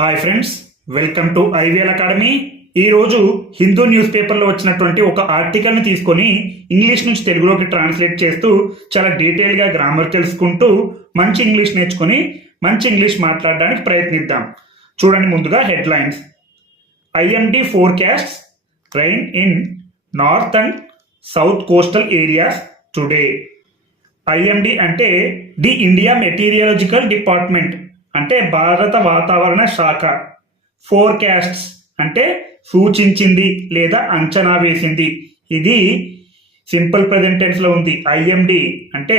Hi friends welcome to IVL academy ఈరోజు Hindu news పేపర్లో వచ్చినటువంటి ఒక ఆర్టికల్ని తీసుకొని ఇంగ్లీష్ నుంచి తెలుగులోకి ట్రాన్స్లేట్ చేస్తూ చాలా డీటెయిల్గా గ్రామర్ తెలుసుకుంటూ మంచి ఇంగ్లీష్ నేర్చుకొని మంచి ఇంగ్లీష్ మాట్లాడడానికి ప్రయత్నిద్దాం. చూడండి ముందుగా headlines IMD forecast rain in north and south coastal areas today IMD అంటే ది ఇండియా మెటీరియాలజికల్ డిపార్ట్మెంట్ అంటే భారత వాతావరణ శాఖ. ఫోర్కాస్ట్స్ అంటే సూచించింది లేదా అంచనా వేసింది. ఇది సింపుల్ ప్రజెంట్ ఉంది. ఐఎండి అంటే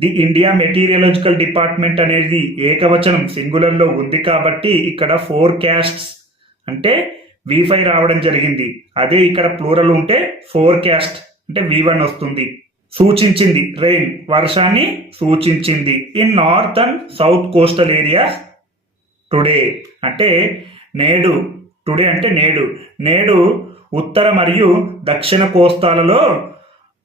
ది ఇండియా మెటీరియలాజికల్ డిపార్ట్మెంట్ అనేది ఏకవచనం సింగులర్లో ఉంది కాబట్టి ఇక్కడ ఫోర్కాస్ట్స్ అంటే వి ఫైవ్ రావడం జరిగింది. అదే ఇక్కడ ప్లూరల్ ఉంటే ఫోర్కాస్ట్ అంటే వి వన్ వస్తుంది. సూచించింది. రెయిన్ వర్షాన్ని సూచించింది. In north and south coastal areas today అంటే నేడు. టుడే అంటే నేడు. నేడు ఉత్తర మరియు దక్షిణ కోస్తాలలో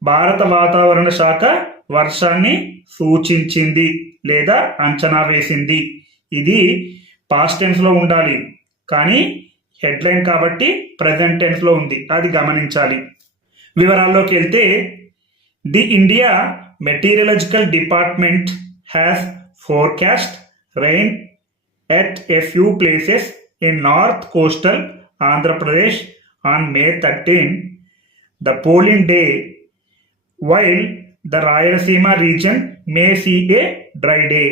భారత వాతావరణ శాఖ వర్షాన్ని సూచించింది లేదా అంచనా వేసింది. ఇది పాస్ట్ టెన్స్లో ఉండాలి. కానీ హెడ్లైన్ కాబట్టి ప్రజెంట్ టెన్స్లో ఉంది. అది గమనించాలి. వివరాల్లోకి వెళ్తే the India meteorological department has forecast rain at a few places in north coastal Andhra Pradesh on May thirteen the polling day while the Rayalaseema region may see a dry day.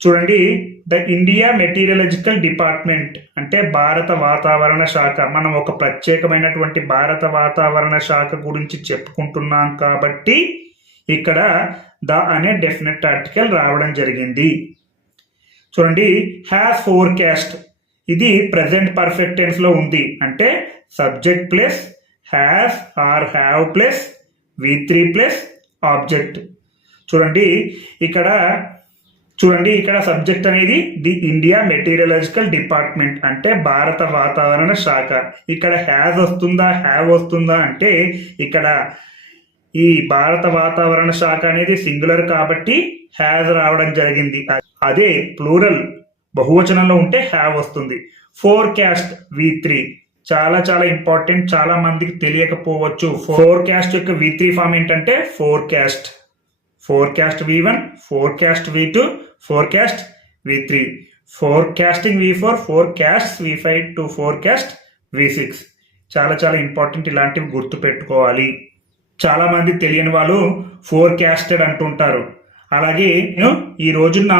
చూడండి the India meteorological department అంటే భారత వాతావరణ శాఖ మనం ఒక ప్రత్యేకమైనటువంటి భారత వాతావరణ శాఖ గురించి చెప్పుకుంటున్నాం కాబట్టి ఇక్కడ ద అనే డెఫినెట్ ఆర్టికల్ రావడం జరిగింది. చూడండి హ్యాస్ ఫోర్కాస్ట్ ఇది ప్రజెంట్ పర్ఫెక్ట్లో ఉంది. అంటే subject plus has or have plus V three plus object చూడండి ఇక్కడ చూడండి ఇక్కడ సబ్జెక్ట్ అనేది ది ఇండియా మెటీరియలాజికల్ డిపార్ట్మెంట్ అంటే భారత వాతావరణ శాఖ. ఇక్కడ హ్యాజ్ వస్తుందా హ్యావ్ వస్తుందా అంటే ఇక్కడ ఈ భారత వాతావరణ శాఖ అనేది సింగులర్ కాబట్టి హ్యాజ్ రావడం జరిగింది. అదే ప్లూరల్ బహువచనంలో ఉంటే హ్యావ్ వస్తుంది. ఫోర్కాస్ట్ వి త్రీ చాలా చాలా ఇంపార్టెంట్ చాలా మందికి తెలియకపోవచ్చు. ఫోర్కాస్ట్ యొక్క వి త్రీ ఫామ్ ఏంటంటే forecast forecast V one forecast V two forecast V three forecasting V four forecast V five to forecast V six చాలా చాలా ఇంపార్టెంట్ ఇలాంటివి గుర్తు పెట్టుకోవాలి. చాలామంది తెలియని వాళ్ళు ఫోర్కాస్టెడ్ అంటుంటారు అలాగే నేను ఈ రోజున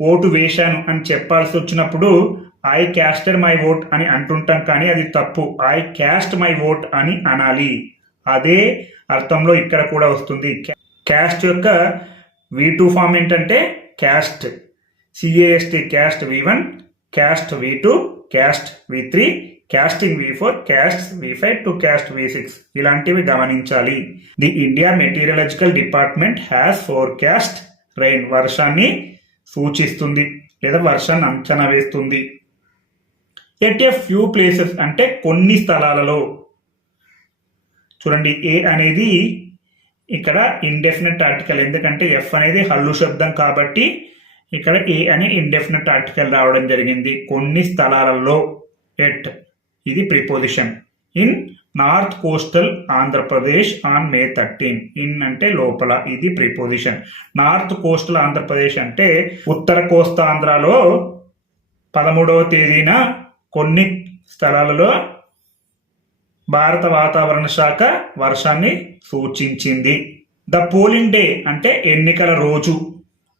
ఓటు వేశాను అని చెప్పాల్సి వచ్చినప్పుడు ఐ క్యాస్టెడ్ మై ఓట్ అని అంటుంటాం కానీ అది తప్పు. ఐ క్యాస్ట్ మై ఓట్ అని అనాలి. అదే అర్థంలో ఇక్కడ కూడా వస్తుంది. క్యాస్ట్ యొక్క వి టూ ఫామ్ ఏంటంటే cast C A S T cast V one cast V two cast V three casting V four cast V five to cast V six ఇలాంటివి గమనించాలి. The India meteorological department has forecast rain వర్షాన్ని సూచిస్తుంది లేదా వర్షాన్ని అంచనా వేస్తుంది. At a few places అంటే కొన్ని స్థలాలలో. చూడండి ఏ అనేది ఇక్కడ ఇండెఫినెట్ ఆర్టికల్ ఎందుకంటే ఎఫ్ అనేది హల్లు శబ్దం కాబట్టి ఇక్కడ ఏ అనే ఇండెఫినెట్ ఆర్టికల్ రావడం జరిగింది. కొన్ని స్థలాలలో ఎట్. ఇది preposition in north coastal Andhra Pradesh on May thirteen in అంటే లోపల. ఇది ప్రిపోజిషన్ నార్త్ కోస్టల్ ఆంధ్రప్రదేశ్ అంటే ఉత్తర కోస్తాంధ్రలో పదమూడవ తేదీన కొన్ని స్థలాలలో భారత వాతావరణ శాఖ వర్షాన్ని సూచించింది. ద పోలింగ్ డే అంటే ఎన్నికల రోజు.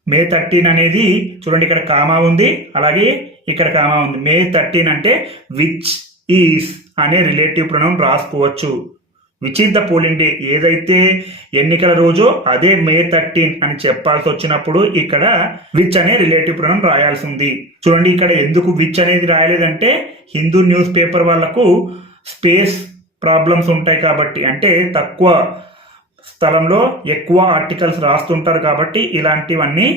మే థర్టీన్ అనేది చూడండి ఇక్కడ కామా ఉంది అలాగే ఇక్కడ కామా ఉంది. మే థర్టీన్ అంటే విచ్ ఈస్ అనే రిలేటివ్ ప్రొనౌన్ రాసుకోవచ్చు. Which is the polling day ఏదైతే ఎన్నికల రోజో అదే మే థర్టీన్ అని చెప్పాల్సి వచ్చినప్పుడు ఇక్కడ విచ్ అనే రిలేటివ్ ప్రొనౌన్ రాయాల్సి ఉంది. చూడండి ఇక్కడ ఎందుకు విచ్ అనేది రాయలేదంటే హిందూ న్యూస్ పేపర్ వాళ్ళకు స్పేస్ ప్రాబ్లమ్స్ ఉంటాయి కాబట్టి అంటే తక్కువ స్థలంలో ఎక్కువ ఆర్టికల్స్ రాస్తుంటారు కాబట్టి ఇలాంటివన్నీ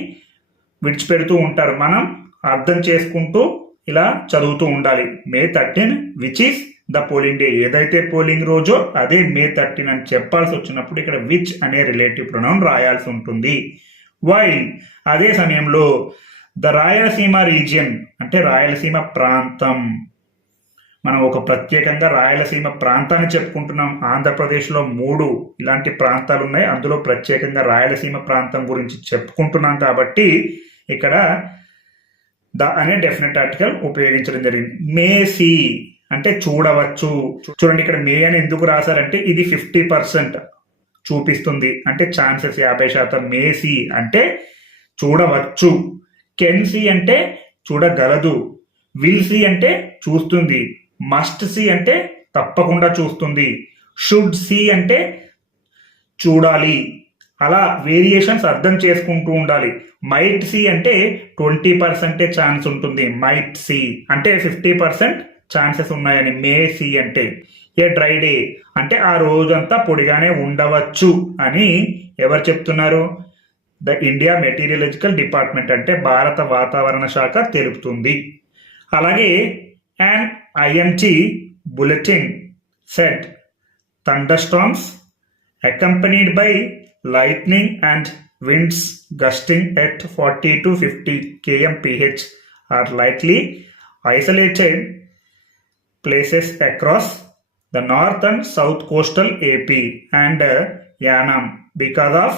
విడిచిపెడుతూ ఉంటారు. మనం అర్థం చేసుకుంటూ ఇలా చదువుతూ ఉండాలి. May thirteen which is the polling day ఏదైతే పోలింగ్ రోజో అదే మే థర్టీన్ అని చెప్పాల్సి వచ్చినప్పుడు ఇక్కడ విచ్ అనే రిలేటివ్ ప్రొనౌన్ రాయాల్సి ఉంటుంది. వై అదే సమయంలో ద రాయలసీమ రీజియన్ అంటే రాయలసీమ ప్రాంతం మనం ఒక ప్రత్యేకంగా రాయలసీమ ప్రాంతాన్ని చెప్పుకుంటున్నాం. ఆంధ్రప్రదేశ్లో మూడు ఇలాంటి ప్రాంతాలు ఉన్నాయి. అందులో ప్రత్యేకంగా రాయలసీమ ప్రాంతం గురించి చెప్పుకుంటున్నాం కాబట్టి ఇక్కడ ద అనే డెఫినెట్ ఆర్టికల్ ఉపయోగించడం జరిగింది. మేసి అంటే చూడవచ్చు. చూడండి ఇక్కడ మే అని ఎందుకు రాశారంటే ఇది ఫిఫ్టీ పర్సెంట్ చూపిస్తుంది. అంటే ఛాన్సెస్ యాభై శాతం మేసి అంటే చూడవచ్చు. కెన్సీ అంటే చూడగలదు. విల్సీ అంటే చూస్తుంది. మస్ట్ సి అంటే తప్పకుండా చూస్తుంది. షుడ్ సి అంటే చూడాలి. అలా వేరియేషన్స్ అర్థం చేసుకుంటూ ఉండాలి. మైట్ సి అంటే ట్వంటీ పర్సెంటే ఛాన్స్ ఉంటుంది. మైట్ సి అంటే ఫిఫ్టీ పర్సెంట్ ఛాన్సెస్ ఉన్నాయని. మే సి అంటే ఏ డ్రై డే అంటే ఆ రోజంతా పొడిగానే ఉండవచ్చు అని ఎవరు చెప్తున్నారు? ద ఇండియా మెటీరియలజికల్ డిపార్ట్మెంట్ అంటే భారత వాతావరణ శాఖ తెలుపుతుంది. అలాగే and IMT bulletin said thunderstorms accompanied by lightning and winds gusting at 40 to 50 kmph are likely isolated places across the north and south coastal AP and uh, Yanam because of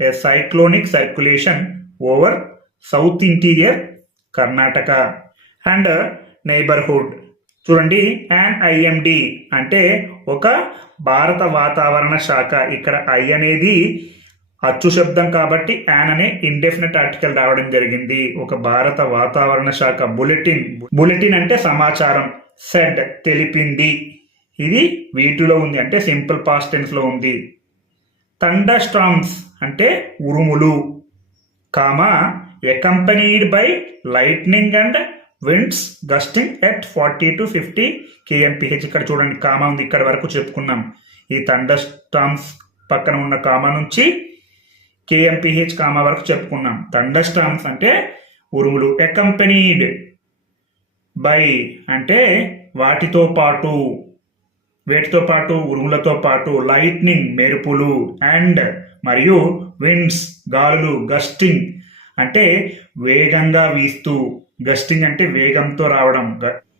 a cyclonic circulation over south interior Karnataka and uh, neighborhood. చూడండి an IMD అంటే ఒక భారత వాతావరణ శాఖ. ఇక్కడ I అనేది అచ్చు శబ్దం కాబట్టి యాన్ అనే ఇండెఫినెట్ ఆర్టికల్ రావడం జరిగింది. ఒక భారత వాతావరణ శాఖ బులెటిన్. బులెటిన్ అంటే సమాచారం. సెడ్ తెలిపింది. ఇది వీటిలో ఉంది. అంటే సింపుల్ పాస్ట్ టెన్స్లో ఉంది. థండర్ స్ట్రామ్స్ అంటే ఉరుములు comma accompanied by lightning and winds gusting at forty to fifty KMPH ఇక్కడ చూడండి కామా ఉంది. ఇక్కడ వరకు చెప్పుకున్నాం. ఈ థండర్ స్టామ్స్ పక్కన ఉన్న కామా నుంచి కేఎంపిహెచ్ కామా వరకు చెప్పుకున్నాం. థండర్ స్టామ్స్ అంటే ఉరుములు ఎకంపెనీడ్ బై అంటే వాటితో పాటు వేటితో పాటు ఉరుములతో పాటు లైట్నింగ్ మెరుపులు అండ్ మరియు విండ్స్ గాలులు గస్టింగ్ అంటే వేగంగా వీస్తూ గస్టింగ్ అంటే వేగంతో రావడం.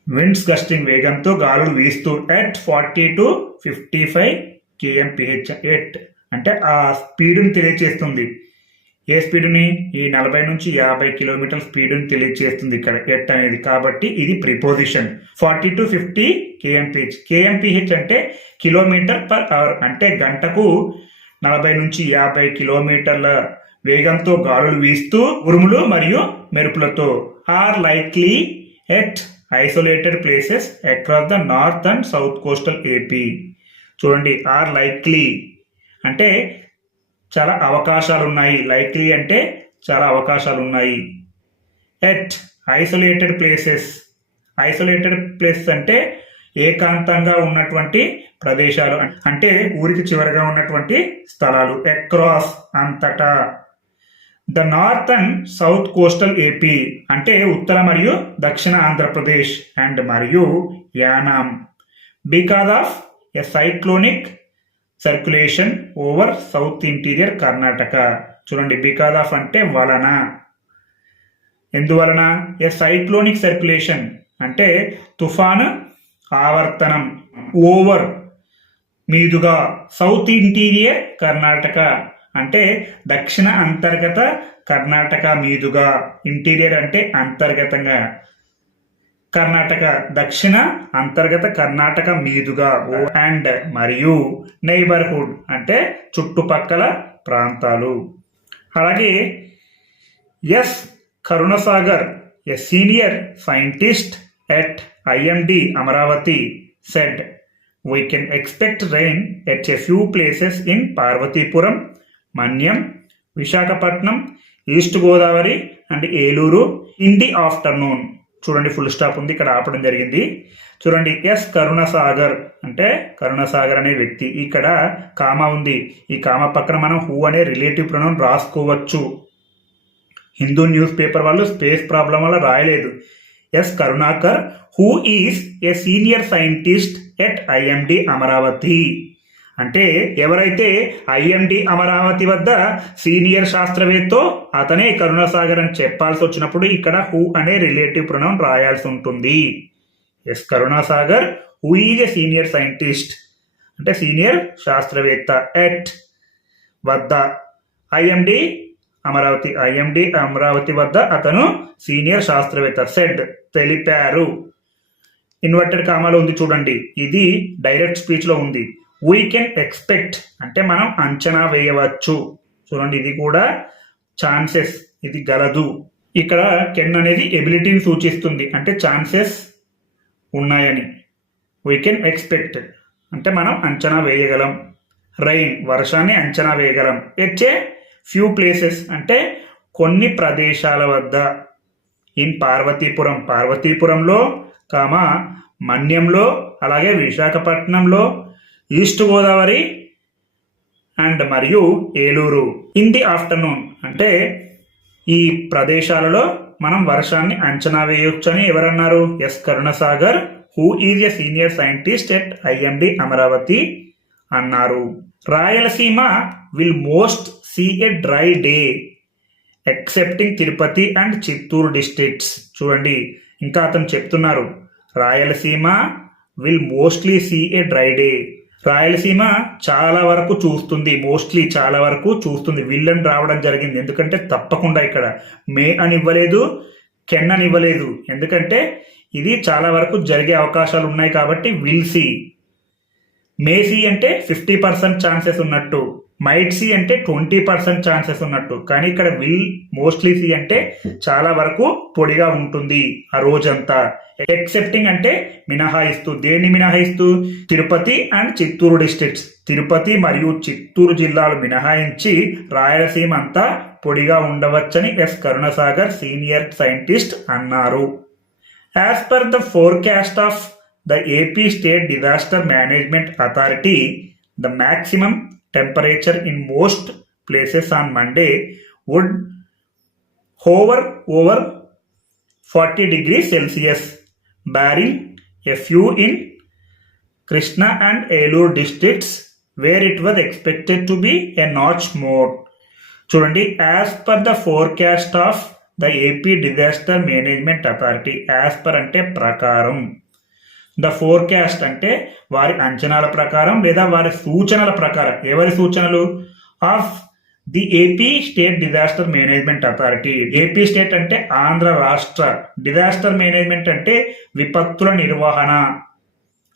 విండ్స్ గస్టింగ్ వేగంతో గాలులు వీస్తూ at forty to fifty five KMPH at అంటే ఆ స్పీడ్ని తెలియచేస్తుంది. ఏ స్పీడ్ని? ఈ నలభై నుంచి యాభై కిలోమీటర్ స్పీడ్ని తెలియచేస్తుంది ఇక్కడ ఎట్ అనేది. కాబట్టి ఇది preposition. Forty to fifty KMPH KMPH అంటే కిలోమీటర్ పర్ అవర్. అంటే గంటకు నలభై నుంచి యాభై కిలోమీటర్ల వేగంతో గాలులు వీస్తూ ఉరుములు మరియు మెరుపులతో are likely at isolated places across the north and south coastal AP చూడండి ఆర్ లైక్లీ అంటే చాలా అవకాశాలు ఉన్నాయి లైక్లీ అంటే చాలా అవకాశాలు ఉన్నాయి at isolated places isolated places అంటే ఏకాంతంగా ఉన్నటువంటి ప్రదేశాలు అంటే ఊరికి చివరగా ఉన్నటువంటి స్థలాలు. అక్రాస్ అంతటా. The north and south coastal AP అంటే ఉత్తర మరియు దక్షిణ ఆంధ్రప్రదేశ్ అండ్ మరియు Yanam. Because of a cyclonic circulation over south interior Karnataka చూడండి బికాస్ ఆఫ్ అంటే వలన. ఎందువలన? ఎ సైక్లోనిక్ సర్క్యులేషన్ అంటే తుఫాను ఆవర్తనం ఓవర్ మీదుగా సౌత్ ఇంటీరియర్ కర్ణాటక అంటే దక్షిణ అంతర్గత కర్ణాటక మీదుగా ఇంటీరియర్ అంటే అంతర్గతంగా. కర్ణాటక దక్షిణ అంతర్గత కర్ణాటక మీదుగా ఓ అండ్ మరియు నైబర్హుడ్ అంటే చుట్టుపక్కల ప్రాంతాలు. అలాగే S Karunasagar a senior scientist at IMD Amaravati said. We can expect rain at a few places in Parvathipuram Manyam Visakhapatnam east Godavari and Eluru. In the afternoon చూడండి ఫుల్ స్టాప్ ఉంది. ఇక్కడ ఆపడం జరిగింది. చూడండి ఎస్ కరుణసాగర్ అంటే కరుణసాగర్ అనే వ్యక్తి. ఇక్కడ కామ ఉంది. ఈ కామ పక్కన మనం హూ అనే రిలేటివ్ ప్రొనౌన్ రాసుకోవచ్చు. హిందూ న్యూస్ పేపర్ వాళ్ళు స్పేస్ ప్రాబ్లం వల్ల రాయలేదు. S Karunakar who is a senior scientist at IMD Amaravati అంటే ఎవరైతే ఐఎండి అమరావతి వద్ద సీనియర్ శాస్త్రవేత్తో అతనే కరుణాసాగర్ అని చెప్పాల్సి వచ్చినప్పుడు ఇక్కడ హూ అనే రిలేటివ్ ప్రొనౌన్ రాయాల్సి ఉంటుంది. S Karunasagar who is a senior scientist. అంటే సీనియర్ శాస్త్రవేత్త ఎట్ వద్ద ఐఎండి అమరావతి ఐఎండి అమరావతి వద్ద అతను సీనియర్ శాస్త్రవేత్త సెడ్ తెలిపారు. ఇన్వర్టెడ్ కామాలో ఉంది చూడండి. ఇది డైరెక్ట్ స్పీచ్లో ఉంది. వీ కెన్ ఎక్స్పెక్ట్ అంటే మనం అంచనా వేయవచ్చు. చూడండి ఇది కూడా ఛాన్సెస్ ఇది గలదు. ఇక్కడ కెన్ అనేది ఎబిలిటీని సూచిస్తుంది. అంటే ఛాన్సెస్ ఉన్నాయని. వీ కెన్ ఎక్స్పెక్ట్ అంటే మనం అంచనా వేయగలం. రైన్ వర్షాన్ని అంచనా వేయగలం. ఎచ్చే ఫ్యూ ప్లేసెస్ అంటే కొన్ని ప్రదేశాల వద్ద. ఇన్ పార్వతీపురం పార్వతీపురంలో కామ మన్యంలో అలాగే విశాఖపట్నంలో ఈస్ట్ గోదావరి అండ్ మరియు ఏలూరు ఇన్ ది ఆఫ్టర్నూన్. అంటే ఈ ప్రదేశాలలో మనం వర్షాన్ని అంచనా వేయొచ్చు అని ఎవరన్నారు? S. Karunasagar who is a senior scientist at IMD Amaravati అన్నారు. Rayalaseema will most see a dry day excepting Tirupati and Chittoor districts చూడండి ఇంకా అతను చెప్తున్నారు. Rayalaseema will mostly see a dry day Rayalaseema చాలా వరకు చూస్తుంది మోస్ట్లీ చాలా వరకు చూస్తుంది. విల్లన్ రావడం జరిగింది. ఎందుకంటే తప్పకుండా ఇక్కడ మే అని ఇవ్వలేదు కెన్ అని ఇవ్వలేదు ఎందుకంటే ఇది చాలా వరకు జరిగే అవకాశాలు ఉన్నాయి కాబట్టి విల్ మేసీ అంటే ఫిఫ్టీ పర్సెంట్ ఛాన్సెస్ ఉన్నట్టు. మైట్ సి అంటే ట్వంటీ పర్సెంట్ ఛాన్సెస్ ఉన్నట్టు. కానీ ఇక్కడ విల్ మోస్ట్లీ సి అంటే చాలా వరకు పొడిగా ఉంటుంది ఆ రోజంతా. ఎక్సెప్టింగ్ అంటే మినహాయిస్తూ. దేన్ని మినహాయిస్తూ? తిరుపతి అండ్ చిత్తూరు డిస్ట్రిక్ట్స్ తిరుపతి మరియు చిత్తూరు జిల్లాలు మినహాయించి రాయలసీమ అంతా పొడిగా ఉండవచ్చని ఎస్. కరుణసాగర్ సీనియర్ సైంటిస్ట్ అన్నారు. As per the forecast of the AP state disaster management authority the maximum temperature in most places on Monday would hover over 40 degrees Celsius, barring a few in Krishna and Elur districts where it was expected to be a notch more. చూడండి as per the forecast of the AP disaster management authority as per అంటే ప్రకారం the forecast అంటే వారి అంచనాల ప్రకారం లేదా వారి సూచనల ప్రకారం. ఎవరి సూచనలు? Of the AP state disaster management authority AP state అంటే ఆంధ్ర రాష్ట్ర. డిజాస్టర్ మేనేజ్మెంట్ అంటే విపత్తుల నిర్వహణ.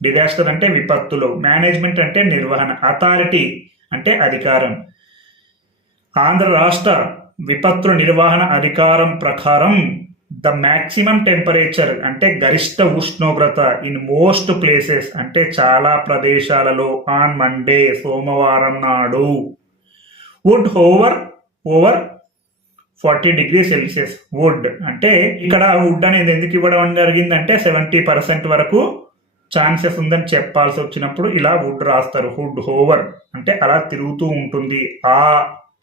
డిజాస్టర్ అంటే విపత్తులు. మేనేజ్మెంట్ అంటే నిర్వహణ. అథారిటీ అంటే అధికారం. ఆంధ్ర రాష్ట్ర విపత్తుల నిర్వహణ అధికారం ప్రకారం ద మ్యాక్సిమం టెంపరేచర్ అంటే గరిష్ట ఉష్ణోగ్రత ఇన్ మోస్ట్ ప్లేసెస్ అంటే చాలా ప్రదేశాలలో ఆన్ మండే సోమవారం నాడు would over over forty degree Celsius would. అంటే ఇక్కడ వుడ్ అనేది ఎందుకు ఇవ్వడం జరిగిందంటే సెవెంటీ పర్సెంట్ వరకు ఛాన్సెస్ ఉందని చెప్పాల్సి వచ్చినప్పుడు ఇలా వుడ్ రాస్తారు. హుడ్ హోవర్ అంటే అలా తిరుగుతూ ఉంటుంది ఆ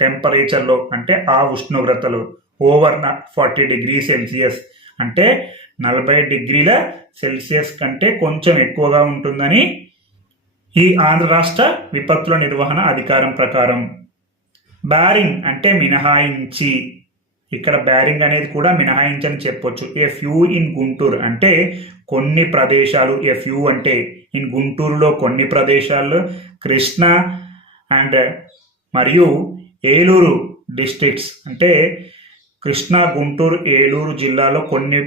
టెంపరేచర్లో అంటే ఆ ఉష్ణోగ్రతలో. Over forty degree Celsius. అంటే నలభై డిగ్రీల సెల్సియస్ కంటే కొంచెం ఎక్కువగా ఉంటుందని ఈ ఆంధ్ర రాష్ట్ర విపత్తుల నిర్వహణ అధికారం ప్రకారం. బ్యారింగ్ అంటే మినహాయించి. ఇక్కడ బ్యారింగ్ అనేది కూడా మినహాయించని చెప్పొచ్చు. ఏ ఫ్యూ ఇన్ గుంటూరు అంటే కొన్ని ప్రదేశాలు. ఏ ఫ్యూ అంటే ఇన్ గుంటూరులో కొన్ని ప్రదేశాల్లో కృష్ణ అండ్ మరియు ఏలూరు డిస్ట్రిక్ట్స్ అంటే కృష్ణా గుంటూరు ఏలూరు జిల్లాలో కొన్ని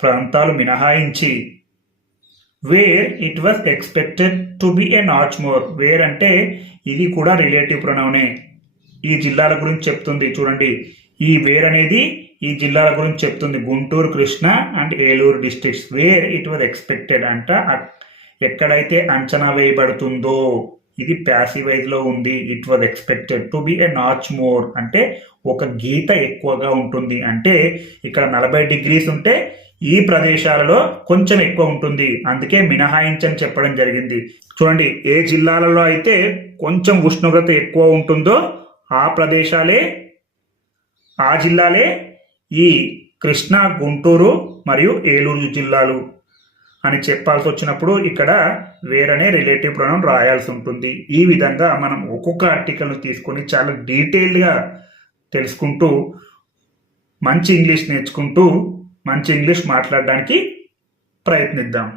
ప్రాంతాలు మినహాయించి. Where it was expected to be a notch more where అంటే ఇది కూడా రిలేటివ్ ప్రొనౌనే ఈ జిల్లాల గురించి చెప్తుంది చూడండి. ఈ వేర్ అనేది ఈ జిల్లాల గురించి చెప్తుంది. Guntur Krishna and Eluru districts where it was expected అంట ఎక్కడైతే అంచనా వేయబడుతుందో. ఇది ప్యాసివైజ్లో ఉంది. It was expected to be a notch more అంటే ఒక గీత ఎక్కువగా ఉంటుంది. అంటే ఇక్కడ నలభై డిగ్రీస్ ఉంటే ఈ ప్రదేశాలలో కొంచెం ఎక్కువ ఉంటుంది. అందుకే మినహాయించని చెప్పడం జరిగింది. చూడండి ఏ జిల్లాలలో అయితే కొంచెం ఉష్ణోగ్రత ఎక్కువ ఉంటుందో ఆ ప్రదేశాలే ఆ జిల్లాలే ఈ కృష్ణా గుంటూరు మరియు ఏలూరు జిల్లాలు. అని చెప్పాల్సి వచ్చినప్పుడు ఇక్కడ వేరనే రిలేటివ్ ప్రొనౌన్ రాయాల్సి ఉంటుంది ఈ విధంగా మనం ఒక్కొక్క ఆర్టికల్ను తీసుకొని చాలా డీటెయిల్డ్గా తెలుసుకుంటూ మంచి ఇంగ్లీష్ నేర్చుకుంటూ మంచి ఇంగ్లీష్ మాట్లాడడానికి ప్రయత్నిద్దాం.